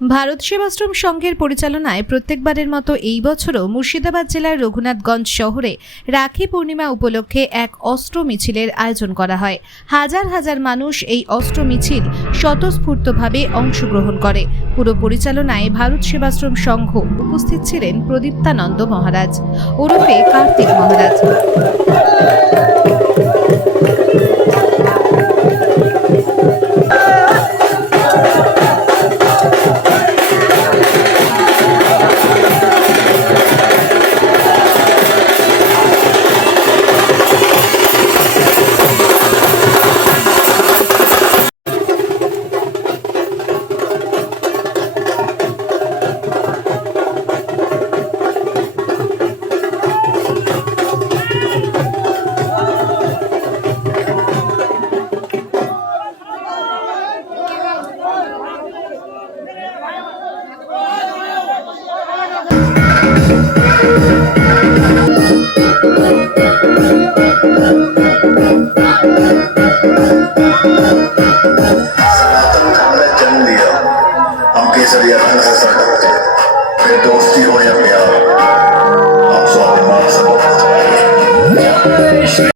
ভারত সেবাশ্রম সংঘের পরিচালনায় প্রত্যেকবারের মতো এই বছরও মুর্শিদাবাদ জেলার রঘুনাথগঞ্জ শহরে রাখি পূর্ণিমা উপলক্ষে এক অস্ত্র মিছিলের আয়োজন করা হয়। হাজার হাজার মানুষ এই অস্ত্র মিছিল স্বতঃস্ফূর্তভাবে অংশগ্রহণ করে। পুরো পরিচালনায় ভারত সেবাশ্রম সংঘ উপস্থিত ছিলেন প্রদীপ্তানন্দ মহারাজ। ওরফে কার্তিক মহারাজ। हम केसरिया रंग से सरकते फिर दोस्ती हो या प्यार